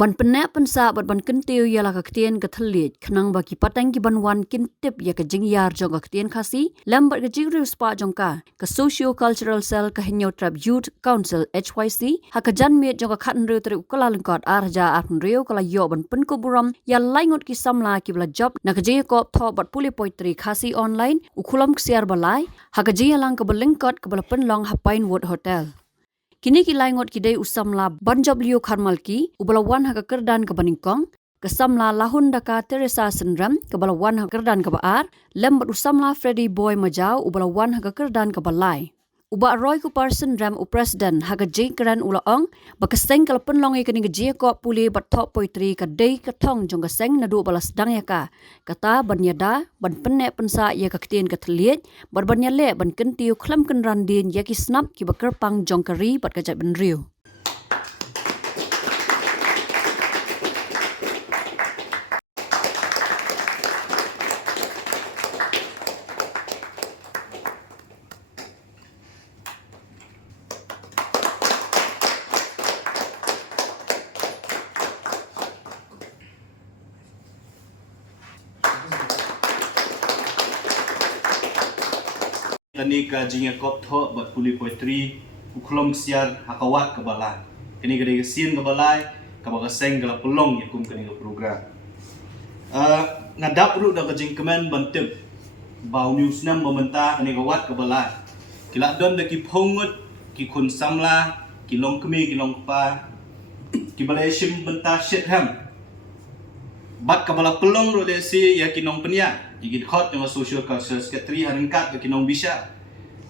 Ban penek pensa bat ban kentiu ya la kaktian kathalit khnang ba ki patang ki ban wan kin tip ya ka jingyar jong kaktian khasi lambat ka jingru spa jong ka socio cultural cell ka hinyo trap youth council HYC ha ka janmet jong ka khatn ru tri ukala lengkot arja apn riu kala yo ban pen ko buram ya laingot ki samla ki bla job na ka jing ko tho bat puli poitri khasi online ukhulam ksiar balai ha ka jing lang ka belengkot ka bala pen long ha Pinewood hotel. Kini ki laingot ki day usamla banjab liu kharmalki ubalawan ha kerdan ke baningkong kesamla lahun daka Teresa Sendram kebalawan ha kerdan ke baar lembat usamla Freddy Boy Majau ubalawan ha kerdan ke balai uba Roy ku person ram u president ha jing keran ulaong bakaseng kala penlongi kini ge ko puli bat thok poitri ka day ka thong jong ka seng nadu balas dang ya ka kata banyada ban penek pensa ya ka ktien ka thliet bar banyale ban kentiu khlam kan randin ya ki snap ki bakar pang jong kari bat ka jat ben riu. Kini ka jinga kop tho bat puli poetry uklom siar hakawat ke balai kini ka sin ke balai ka ba seng ka pulong ya kum kini ka program ngadap ru da ka jing kemen bantip bau news nam momenta kini ka wat ke balai kila don da ki phongot ki khun samla ki long kemi ki long pa ki balai sim benta shet ham bat ka bala pelong ro le si ya ki nong penia igit khot dengan social culture secretary haringkat ki nong bisa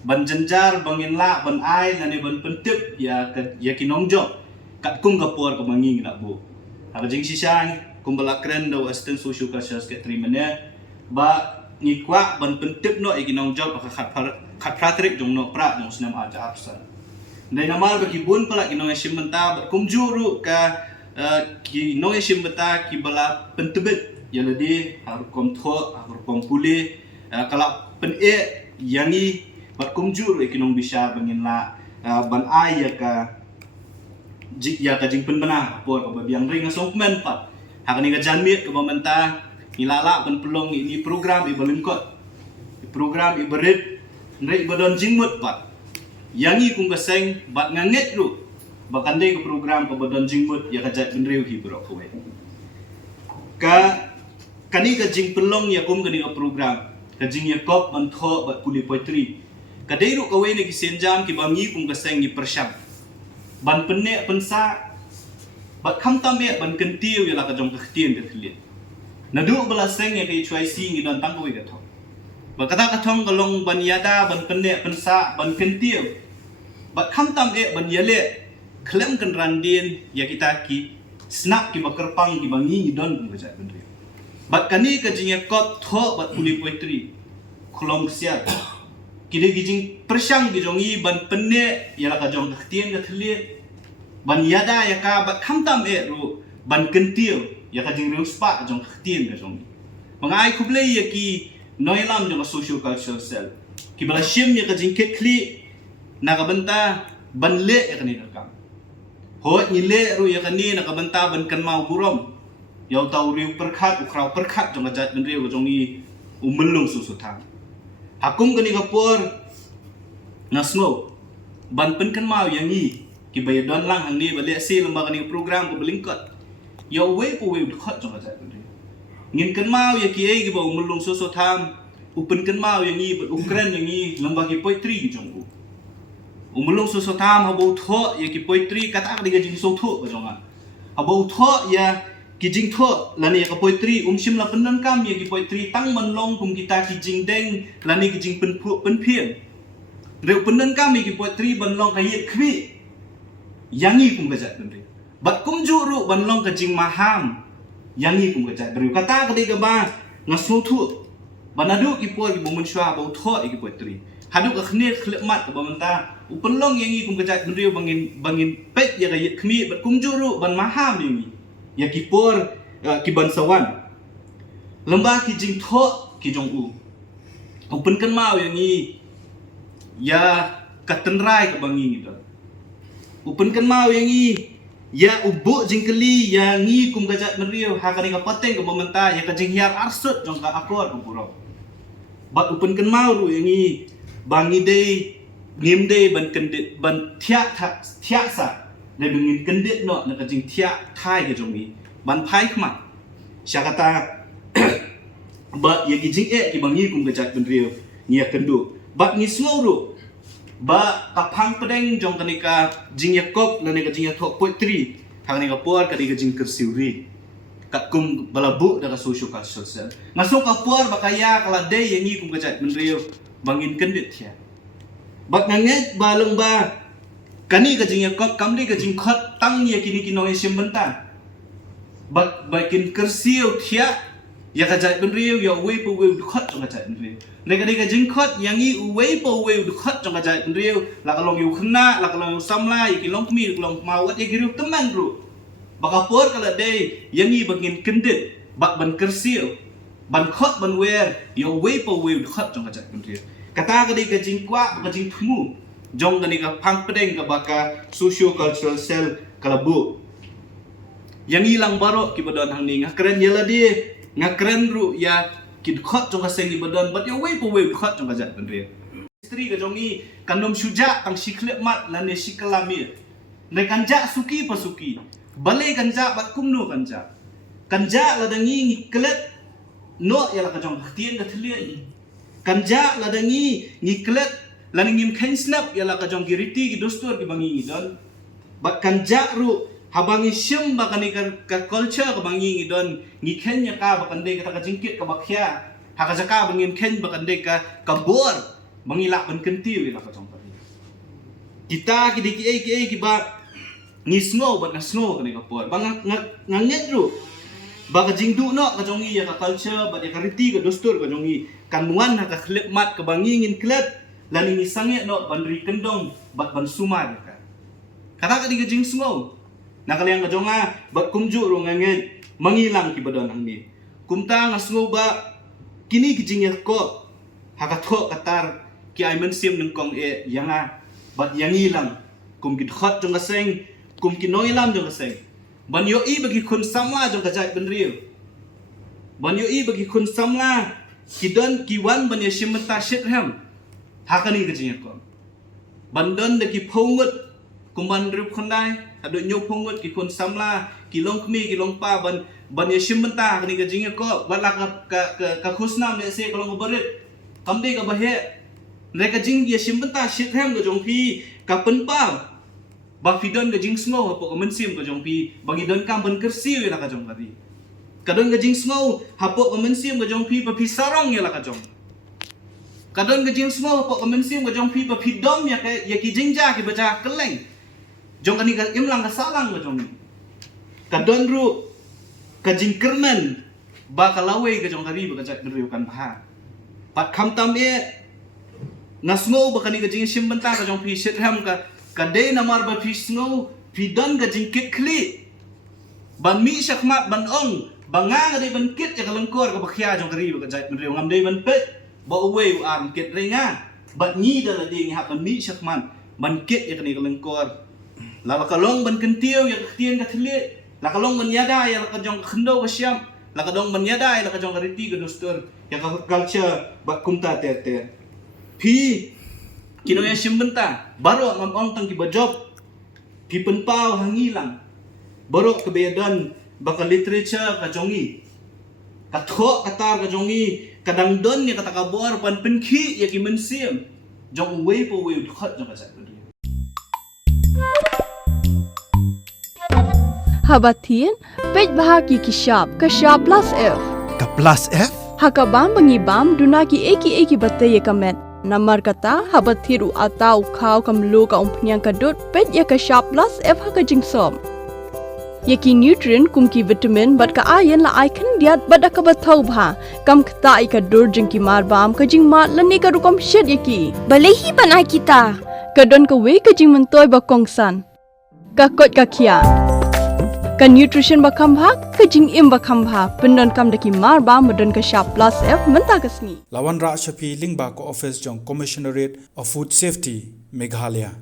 ban jenjar bangin la ban ai nani ban pentip ya ki nong job kat kum kapur ka manging na bu ha jing sisang kum bala kren do assistant social culture secretary mane ba ni kwa ban pentip no ki nong job ka khat pratrik jong no pra jong snam aja apsa dai namal ba ki bun pala ki nong sim menta ba kum juru ka ki nong sim beta ki bala pentebet ya ledi har kom tho har kom puli kala pen yangi bat kumjur ikinong bisa bangin la ban ai ya ka jing pen bana por ka biang ring asong men pat hakani ka janmit ka mamenta ilala ban pelong ini program i balengkot program i berit ndai badon jingmut pat yangi kung kaseng bat nganget ru bakande ka program ka badon jingmut ya ka jat benreu hi bro kowe ka kani ka jing pelong ya kum kani ka program ka jing ya kop man tho bat puli poetry ka deiru ka wene ki senjam ki bangi kum ka seng ni persyam ban penne pensa bat kham tam me ban kentiu ya la ka jong ka htien ka thliet nadu bala seng ya ki chwai si ngi don tang ka we ka tho ba kata ka thong ka long ban yada ban penne pensa ban kentiu bat kham tam ban yale klem kan randin ya kita ki snap ki bakar pang ki bangi ngi don kum ka jat ben bat kani ka jing kop tho bat puli poetry kholom sia kide gijing persyang gijongi ban penne ya la ka jong ktien ka thlie ban yada ya ka bat khamtam ru ban kentiu ya ka jing spa jong ktien ka jong mangai khuble ya ki noilam jong social cultural cell ki bala shim ya ka jing ketli na ka banta ban le ya ka ni kam ho ni le ru ya ka ni na ka banta ban kan mau burom yau tau riu perkhat ukrau perkhat jong ajat ben riu jong ni umelung susu thang hakum kani kapur nasmo ban pen kan mau yang ni ki bay don lang hang ni bale si lembaga ni program ko belingkot yau we po we khot jong ajat ben riu ngin kan mau ya ki ai ki ba umelung susu thang upen kan mau yang ni ukren yang ni lembaga poetry jong ku umelung susu thang habo tho ya ki poetry kata ka diga jing so tho ba jong habo tho ya kijing tho lani ka poetry sim la penan kam ya ki poetry tang manlong kum kita kijing deng lani kijing pen phien reu penan kam ki poetry banlong ka yet khwi yangi kum ka jat ben bat kum juru banlong ka jing maham yangi kum ka jat reu kata ka de ga ba ngasu thu banadu ki por ki bumun shwa ba tho ki poetry hadu ka khne khlemat ka bamanta upenlong yangi kum ka jat ben reu bangin pet ya ka yet khmi bat kum juru ban maham ni ya ki por ki bansawan lembah ki jing tho ki jong u open kan mau yang ni ya katenrai ka bangi gitu open kan mau yang ni ya ubu jingkeli ya ngi kum gajat meriu hakani ka pateng ka momenta ya ka jinghiar arsut jong ka akor ku puro bat upun kan mau ru ngi bangi dei ngim dei ban kendit ban thia sa de bingin kendit no na ka jing thia thai ka jong mi ban phai khma syakata ba ya ki jing ki bangi kum gajat meriu ngi kendu bat ngi smau ru ba kapang pedeng jong kanika jing yakop na nika jing yathok poetry hang nika puar kanika jing kersiuri kat kum balabu daga social cultural cell ngasok ka puar bakaya kala day yangi kum kajat menrio bangin kendit ya bak nganget balung ba kani ka jing yakop kamli ka jing khot tang ya kini kinong isim benta bak bakin kersiu thia ya kajat menrio ya we pu we khot jong kajat menrio Nega jing khot yangi uwei po uwei khot jong kajat menrio la kalong yu khna la kalong samla yi kilong mi kalong mawat ya giru teman ru bakapur kala day yangi bangin kendit bak ban kersil ban khot ban wer yo uwei po uwei khot jong kajat menrio kata ka ka jing kwa ka jing thmu jong ka phang pedeng ka baka socio cultural cell kala bu yangi lang barok ki badon hang ni ngakren yala di ngakren ru ya kid khot jong ka sengi badon bat yo we po we khot jong ka jat benre istri ka jongi kanom suja tang sikhle mat la ne sikalami ne kanja suki pasuki bale kanja bat kumno kanja la dangi ngiklet no ya la ka jong tien ka thlie kanja la dangi ngiklet la ngim khen snap ya la ka jong giriti ki dostor ki bangi don bat kanja ru habangi sim bakani ka culture ka bangi don ngikhen ya ka bakande ka ka jingkit ka bakya haka jaka bangin ken bakande ka kabor bangila ban kenti wi la ka jong pari kita ki ba ni snow ban na snow kani ka por bang nganget ru baka jingdu no ka jongi ya ka culture ba ya ka riti ka dostur ka jongi kanuan ha ka khlep mat ka bangi ngin klet lani ni sange no ban ri kendong bat ban sumar ka kata ka di ka jing snow nakaliang ka jonga bat kumju ru nganget mangilang ki badon ang ni kumta ngasngo ba kini kijing ko hakato katar ki ay man sim ng kong yanga bat yangi lang kum kid khot jong kaseng kum kinoy lam jong kaseng ban yo i bagi kun samla jong kajai benriu ban yo i bagi kun samla kidon kiwan ban ya shimta shit ham hakani kijing ko bandon de ki phongut kum ban rup khondai ado nyo phongut ki kun samla kilong kmi kilong pa ban ya shimbenta kani ka jinga ko bala ka khusna me se kolong barit kamde ka bahe ne ka jing ya shimbenta shit ham ka jong phi ka penpa ba fidon ka jing smo hapo ka mensim ka jong phi bagi don kam ban kersi we la ka jong kari kadon ka jing smo hapo ka mensim ka jong phi pa phi sarong ya la ka jong kadon ka jing smo hapo ka mensim ka jong phi pa phi dom ya ki jingja ki baca keleng jong kani ka imlang ka salang ka jong kadon ru kajing kermen ba kalawe ka jong kari ba kajak driu kan baha pat kham tam ngasngo ba kani kajing simbenta ka jong phi shitham ka kade namar ba phi sngo phi don ka jing kit kli ban mi shakmat ban ong banga ngade ban kit ya kalengkor ka bakhya jong kari ba kajak driu ngam dei ban pet ba uwe am kit renga bat ni da la ding ha ban mi shakman ban kit ya kani kalengkor la kalong ban kentiu ya ktien ka thli la kalong menyada ya la kajong khndo basyam la kadong menyada ya la kajong kariti gadostor ya ka culture ba kumta tete phi kino ya simbenta baro mamong tang ki bajob phi penpau hangilang baro kebedan baka literature ka jongi katho katar ka jongi kadang don ya kata kabor pan penkhi ya ki mensim jong we po we khot jong ka sa Habatin, pej bahagi kishab, kashab plus F. Ka plus F? Hakabam bangibam duna ki eki bate ye kamet. Namar kata habathiru atau khau kamlu ka umpnyang kadut pej ye kashab plus F haka jingsom. Ye ki nutrient kum ki vitamin bat ka iron la icon diat bat ka bathau bha. Kam kta ka dur jing ki marbam ka jing mat lani ka rukom shed ye ki. Balehi banai kita. Kadon ka we ka jing mentoy ba kongsan. Ka kot ka kia. Ka nutrition bakam bhag ka jing im bakam bha pendon kam daki mar ba modon ka sharp plus F menta kasni Lawan Ra Shafi Lingba ko office jong Commissionerate of Food Safety Meghalaya